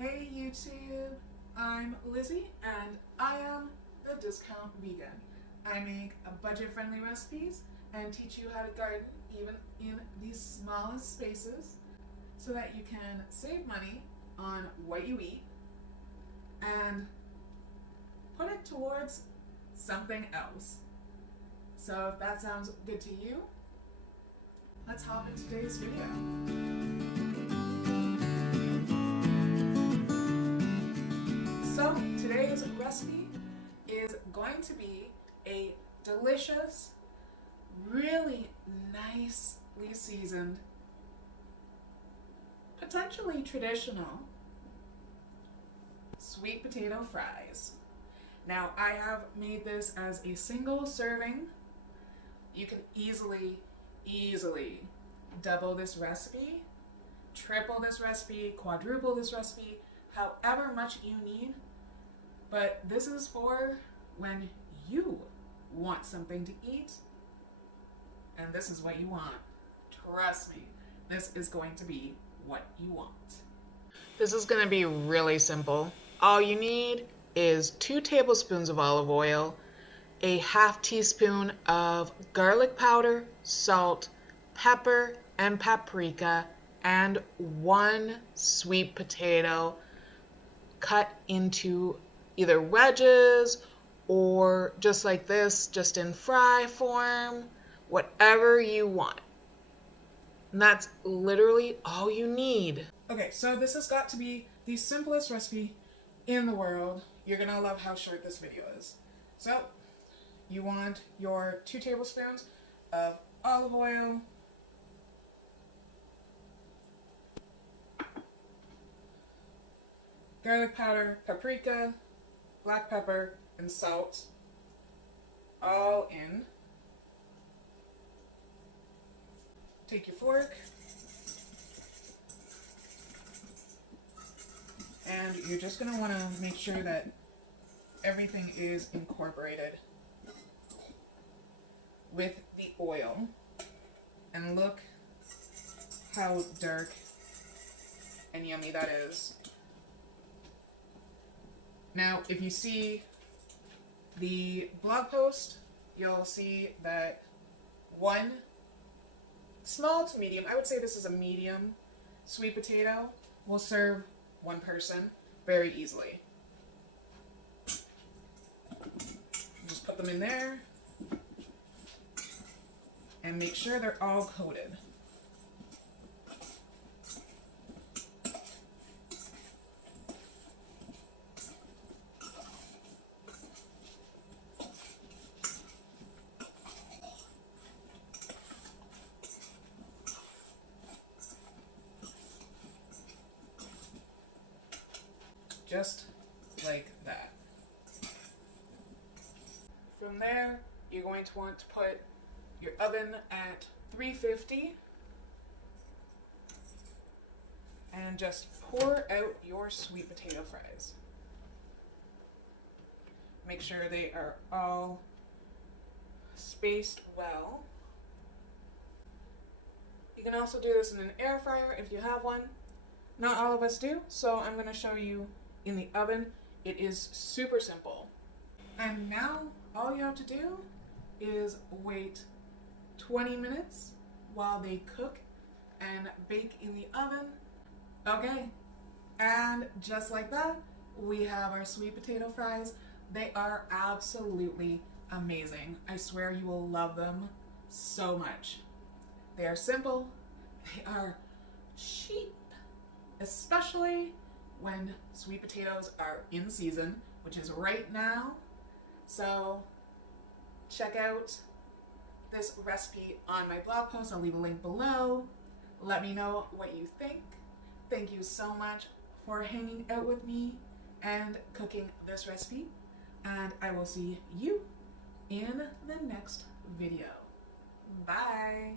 Hey YouTube, I'm Lizzie and I am the Discount Vegan. I make budget-friendly recipes and teach you how to garden even in the smallest spaces so that you can save money on what you eat and put it towards something else. So if that sounds good to you, let's hop into today's video. So today's recipe is going to be a delicious, really nicely seasoned, potentially traditional sweet potato fries. Now I have made this as a single serving. You can easily double this recipe, triple this recipe, quadruple this recipe, however much you need. But this is for when you want something to eat, and this is what you want. Trust me, this is going to be what you want. This is going to be really simple. All you need is 2 tablespoons of olive oil, a half teaspoon of garlic powder, salt, pepper, and paprika, and 1 sweet potato cut into either wedges or just like this, just in fry form, whatever you want. And that's literally all you need. Okay, so this has got to be the simplest recipe in the world. You're gonna love how short this video is. So, you want your 2 tablespoons of olive oil, garlic powder, paprika, black pepper, and salt, all in. Take your fork, and you're just going to want to make sure that everything is incorporated with the oil. And look how dark and yummy that is. Now, if you see the blog post, you'll see that 1 small to medium, I would say this is a medium sweet potato, will serve 1 person very easily. Just put them in there and make sure they're all coated. Just like that. From there, you're going to want to put your oven at 350 and just pour out your sweet potato fries. Make sure they are all spaced well. You can also do this in an air fryer if you have one. Not all of us do, so I'm going to show you in the oven. It is super simple. And now all you have to do is wait 20 minutes while they cook and bake in the oven. Okay, and just like that, we have our sweet potato fries. They are absolutely amazing. I swear you will love them so much. They are simple, they are cheap, especially when sweet potatoes are in season, which is right now. So check out this recipe on my blog post. I'll leave a link below. Let me know what you think. Thank you so much for hanging out with me and cooking this recipe. And I will see you in the next video. Bye.